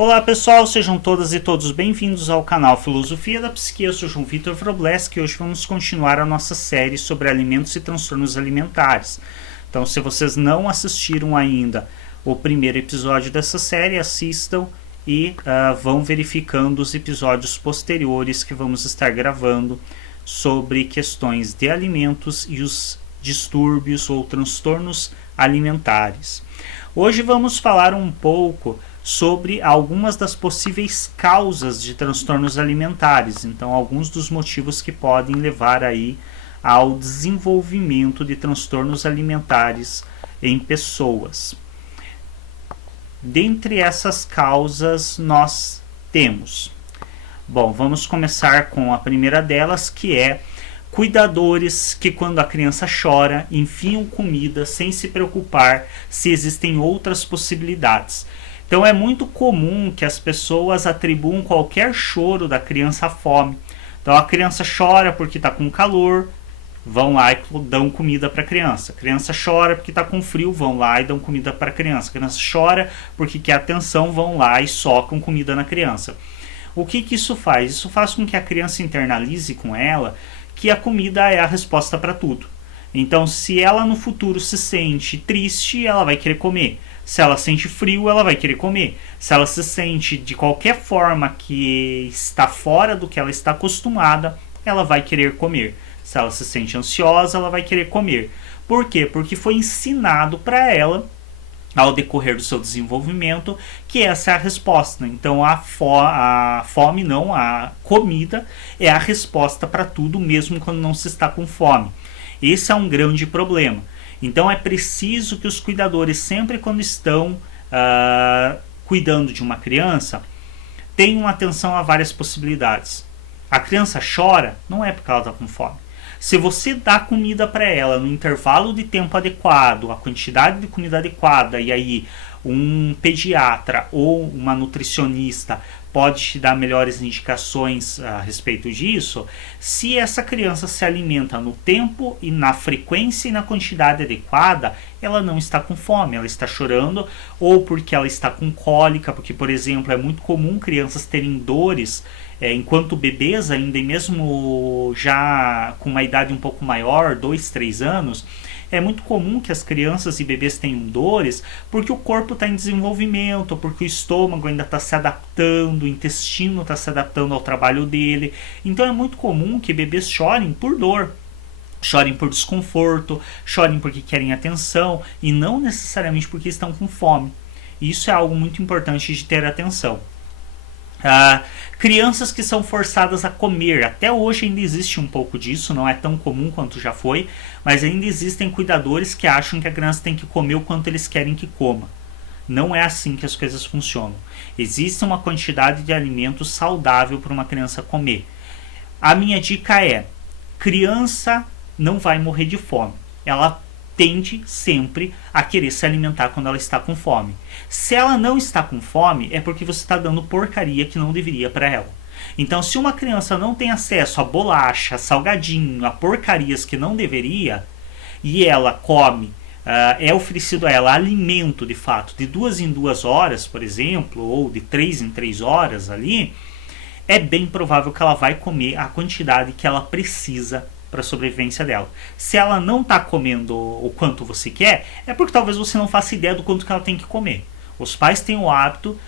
Olá pessoal, sejam todas e todos bem-vindos ao canal Filosofia da Psique. Eu sou João Vitor Wroblewski e hoje vamos continuar a nossa série sobre alimentos e transtornos alimentares. Então, se vocês não assistiram ainda o primeiro episódio dessa série, assistam e vão verificando os episódios posteriores que vamos estar gravando sobre questões de alimentos e os distúrbios ou transtornos alimentares. Hoje vamos falar um pouco sobre algumas das possíveis causas de transtornos alimentares, então alguns dos motivos que podem levar aí ao desenvolvimento de transtornos alimentares em pessoas. Dentre essas causas nós temos, vamos começar com a primeira delas, que é cuidadores que, quando a criança chora, enfiam comida sem se preocupar se existem outras possibilidades. Então é muito comum que as pessoas atribuam qualquer choro da criança à fome. Então a criança chora porque está com calor, vão lá e dão comida para a criança. A criança chora porque está com frio, vão lá e dão comida para a criança. A criança chora porque quer atenção, vão lá e socam comida na criança. O que isso faz? Isso faz com que a criança internalize com ela que a comida é a resposta para tudo. Então, se ela no futuro se sente triste, ela vai querer comer. Se ela sente frio, ela vai querer comer. Se ela se sente de qualquer forma que está fora do que ela está acostumada, ela vai querer comer. Se ela se sente ansiosa, ela vai querer comer. Por quê? Porque foi ensinado para ela, ao decorrer do seu desenvolvimento, que essa é a resposta. Então a comida é a resposta para tudo, mesmo quando não se está com fome. Esse é um grande problema. Então é preciso que os cuidadores, sempre quando estão cuidando de uma criança, tenham atenção a várias possibilidades. A criança chora, não é porque ela está com fome. Se você dá comida para ela no intervalo de tempo adequado, a quantidade de comida adequada, e aí um pediatra ou uma nutricionista pode te dar melhores indicações a respeito disso, se essa criança se alimenta no tempo e na frequência e na quantidade adequada, ela não está com fome, ela está chorando, ou porque ela está com cólica, porque, por exemplo, é muito comum crianças terem dores enquanto bebês ainda, e mesmo já com uma idade um pouco maior, 2, 3 anos, é muito comum que as crianças e bebês tenham dores porque o corpo está em desenvolvimento, porque o estômago ainda está se adaptando, o intestino está se adaptando ao trabalho dele. Então é muito comum que bebês chorem por dor, chorem por desconforto, chorem porque querem atenção e não necessariamente porque estão com fome. Isso é algo muito importante de ter atenção. Crianças que são forçadas a comer, até hoje ainda existe um pouco disso, não é tão comum quanto já foi, mas ainda existem cuidadores que acham que a criança tem que comer o quanto eles querem que coma. Não é assim que as coisas funcionam. Existe uma quantidade de alimento saudável para uma criança comer. A minha dica é: criança não vai morrer de fome. Ela tende sempre a querer se alimentar quando ela está com fome. Se ela não está com fome, é porque você está dando porcaria que não deveria para ela. Então, se uma criança não tem acesso a bolacha, a salgadinho, a porcarias que não deveria, e ela come, é oferecido a ela alimento de fato de 2 em 2 horas, por exemplo, ou de 3 em 3 horas ali, é bem provável que ela vai comer a quantidade que ela precisa para a sobrevivência dela. Se ela não está comendo o quanto você quer, é porque talvez você não faça ideia do quanto que ela tem que comer. Os pais têm o hábito,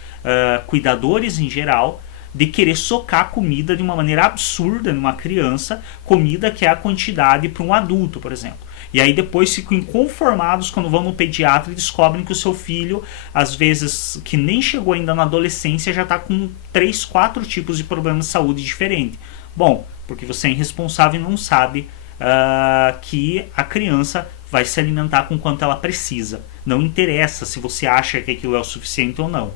cuidadores em geral, de querer socar comida de uma maneira absurda numa criança, comida que é a quantidade para um adulto, por exemplo. E aí depois ficam inconformados quando vão no pediatra e descobrem que o seu filho, às vezes que nem chegou ainda na adolescência, já está com 3, 4 tipos de problemas de saúde diferentes. Bom, porque você é irresponsável e não sabe que a criança vai se alimentar com quanto ela precisa. Não interessa se você acha que aquilo é o suficiente ou não.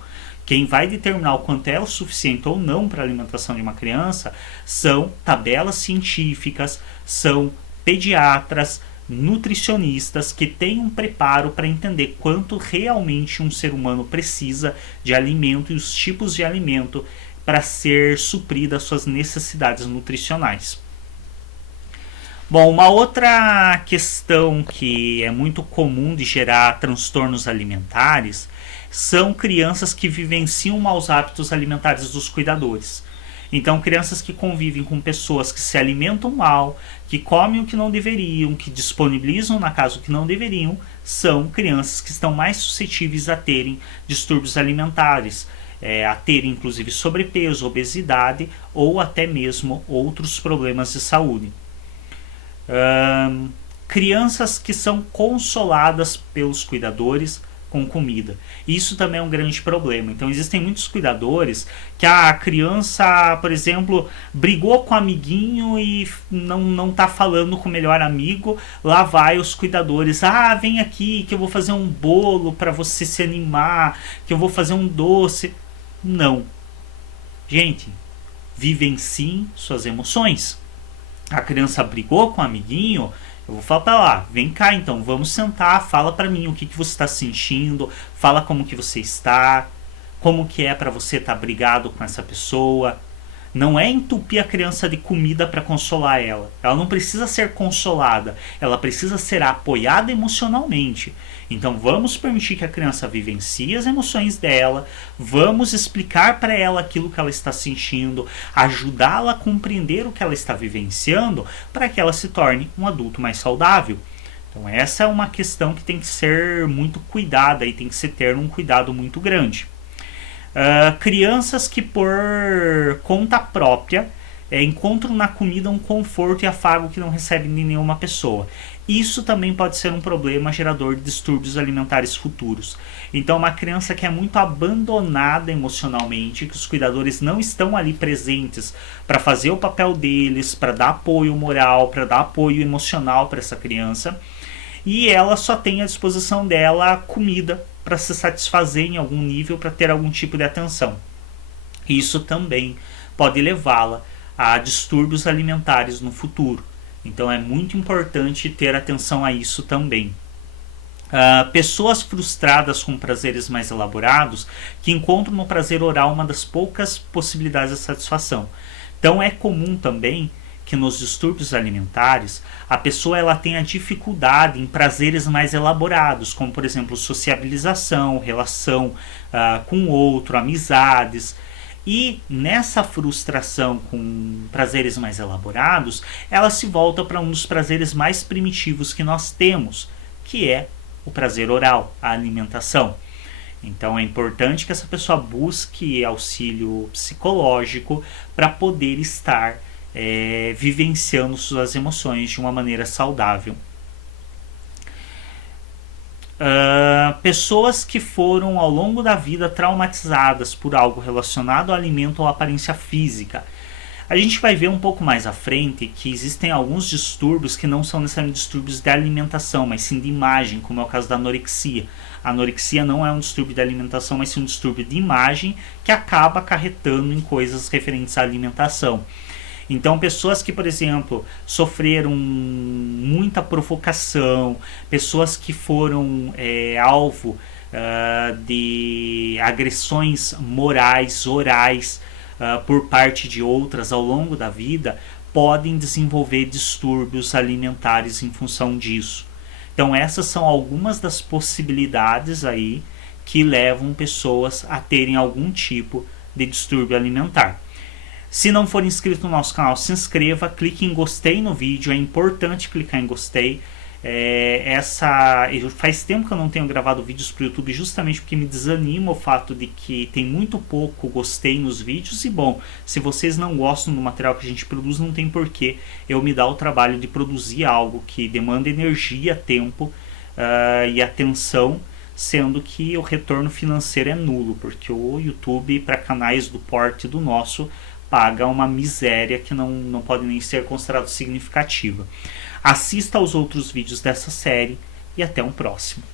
Quem vai determinar o quanto é o suficiente ou não para a alimentação de uma criança são tabelas científicas, são pediatras, nutricionistas que têm um preparo para entender quanto realmente um ser humano precisa de alimento e os tipos de alimento para ser suprida as suas necessidades nutricionais. Bom, uma outra questão que é muito comum de gerar transtornos alimentares são crianças que vivenciam maus hábitos alimentares dos cuidadores. Então, crianças que convivem com pessoas que se alimentam mal, que comem o que não deveriam, que disponibilizam na casa o que não deveriam, são crianças que estão mais suscetíveis a terem distúrbios alimentares, a terem inclusive sobrepeso, obesidade ou até mesmo outros problemas de saúde. Crianças que são consoladas pelos cuidadores com comida. Isso também é um grande problema. Então existem muitos cuidadores que a criança, por exemplo, brigou com o amiguinho e não tá falando com o melhor amigo. Lá vai os cuidadores: ah, vem aqui que eu vou fazer um bolo para você se animar, que eu vou fazer um doce. Não. Gente, vivenciem suas emoções. A criança brigou com o amiguinho, eu vou falar pra lá: vem cá então, vamos sentar, fala pra mim o que você está sentindo, fala como que você está, como que é pra você estar brigado com essa pessoa. Não é entupir a criança de comida para consolar ela. Ela não precisa ser consolada, ela precisa ser apoiada emocionalmente. Então vamos permitir que a criança vivencie as emoções dela, vamos explicar para ela aquilo que ela está sentindo, ajudá-la a compreender o que ela está vivenciando para que ela se torne um adulto mais saudável. Então essa é uma questão que tem que ser muito cuidada e tem que se ter um cuidado muito grande. Crianças que por conta própria encontram na comida um conforto e afago que não recebem de nenhuma pessoa. Isso também pode ser um problema gerador de distúrbios alimentares futuros. Então uma criança que é muito abandonada emocionalmente, que os cuidadores não estão ali presentes para fazer o papel deles, para dar apoio moral, para dar apoio emocional para essa criança, e ela só tem à disposição dela comida para se satisfazer em algum nível, para ter algum tipo de atenção. Isso também pode levá-la a distúrbios alimentares no futuro. Então é muito importante ter atenção a isso também. Pessoas frustradas com prazeres mais elaborados, que encontram no prazer oral uma das poucas possibilidades de satisfação. Então é comum também que nos distúrbios alimentares a pessoa ela tenha dificuldade em prazeres mais elaborados, como por exemplo sociabilização, relação com o outro, amizades. E nessa frustração com prazeres mais elaborados, ela se volta para um dos prazeres mais primitivos que nós temos, que é o prazer oral, a alimentação. Então é importante que essa pessoa busque auxílio psicológico para poder estar vivenciando suas emoções de uma maneira saudável. Pessoas que foram ao longo da vida traumatizadas por algo relacionado ao alimento ou aparência física. A gente vai ver um pouco mais à frente que existem alguns distúrbios que não são necessariamente distúrbios de alimentação, mas sim de imagem, como é o caso da anorexia. A anorexia não é um distúrbio de alimentação, mas sim um distúrbio de imagem que acaba acarretando em coisas referentes à alimentação. Então pessoas que, por exemplo, sofreram muita provocação, pessoas que foram alvo de agressões morais, orais, por parte de outras ao longo da vida, podem desenvolver distúrbios alimentares em função disso. Então essas são algumas das possibilidades aí que levam pessoas a terem algum tipo de distúrbio alimentar. Se não for inscrito no nosso canal, se inscreva, clique em gostei no vídeo, é importante clicar em gostei. Faz tempo que eu não tenho gravado vídeos para o YouTube, justamente porque me desanima o fato de que tem muito pouco gostei nos vídeos. E bom, se vocês não gostam do material que a gente produz, não tem porquê eu me dar o trabalho de produzir algo que demanda energia, tempo e atenção, sendo que o retorno financeiro é nulo, porque o YouTube, para canais do porte do nosso, paga uma miséria que não pode nem ser considerada significativa. Assista aos outros vídeos dessa série e até um próximo.